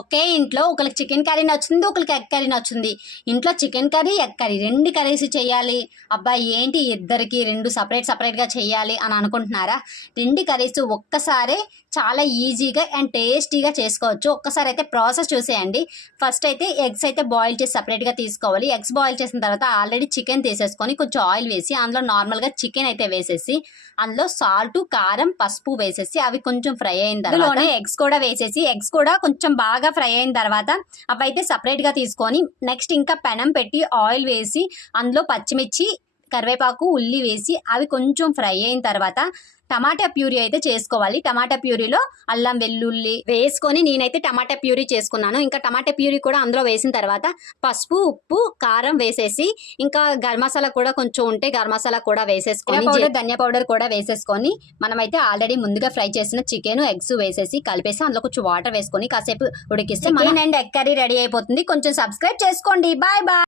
ఒకే ఇంట్లో ఒకరికి chicken curry నచ్చింది ఒకరికి ఎగ్ కర్రీ నచ్చింది. ఇంట్లో చికెన్ కర్రీ ఎగ్ కర్రీ రెండు కర్రీస్ చేయాలి. అబ్బాయి ఏంటి ఇద్దరికి రెండు సపరేట్ సపరేట్గా చేయాలి అని అనుకుంటున్నారా? రెండు కర్రీస్ ఒక్కసారే చాలా ఈజీగా అండ్ టేస్టీగా చేసుకోవచ్చు. ఒక్కసారి అయితే ప్రాసెస్ చూసేయండి. ఫస్ట్ అయితే ఎగ్స్ అయితే బాయిల్ చేసి సపరేట్గా తీసుకోవాలి. ఎగ్స్ బాయిల్ చేసిన తర్వాత ఆల్రెడీ చికెన్ తీసేసుకొని కొంచెం ఆయిల్ వేసి అందులో నార్మల్గా చికెన్ అయితే వేసేసి అందులో సాల్ట్ కారం పసుపు వేసేసి అవి కొంచెం ఫ్రై అయిన తర్వాత ఎగ్స్ కూడా వేసేసి ఎగ్స్ కూడా కొంచెం బాగా ఫ్రై అయిన తర్వాత అవి అయితే సపరేట్గా తీసుకొని నెక్స్ట్ ఇంకా పెనం పెట్టి ఆయిల్ వేసి అందులో పచ్చిమిర్చి కరివేపాకు ఉల్లి వేసి అవి కొంచెం ఫ్రై అయిన తర్వాత టమాటా ప్యూరీ అయితే చేసుకోవాలి. టమాటా ప్యూరీలో అల్లం వెల్లుల్లి వేసుకొని నేనైతే టమాటా ప్యూరీ చేసుకున్నాను. ఇంకా టమాటా ప్యూరీ కూడా అందులో వేసిన తర్వాత పసుపు ఉప్పు కారం వేసేసి ఇంకా గరం మసాలా కూడా కొంచెం ఉంటే గరం మసాలా కూడా వేసేసుకొని పౌడర్ ధనియా పౌడర్ కూడా వేసేసుకొని మనమైతే ఆల్రెడీ ముందుగా ఫ్రై చేసిన చికెన్ ఎగ్స్ వేసేసి కలిపేసి అందులో కొంచెం వాటర్ వేసుకొని కాసేపు ఉడికిస్తే మన అండ్ ఎగ్ కర్రీ రెడీ అయిపోతుంది. కొంచెం సబ్స్క్రైబ్ చేసుకోండి. Bye bye.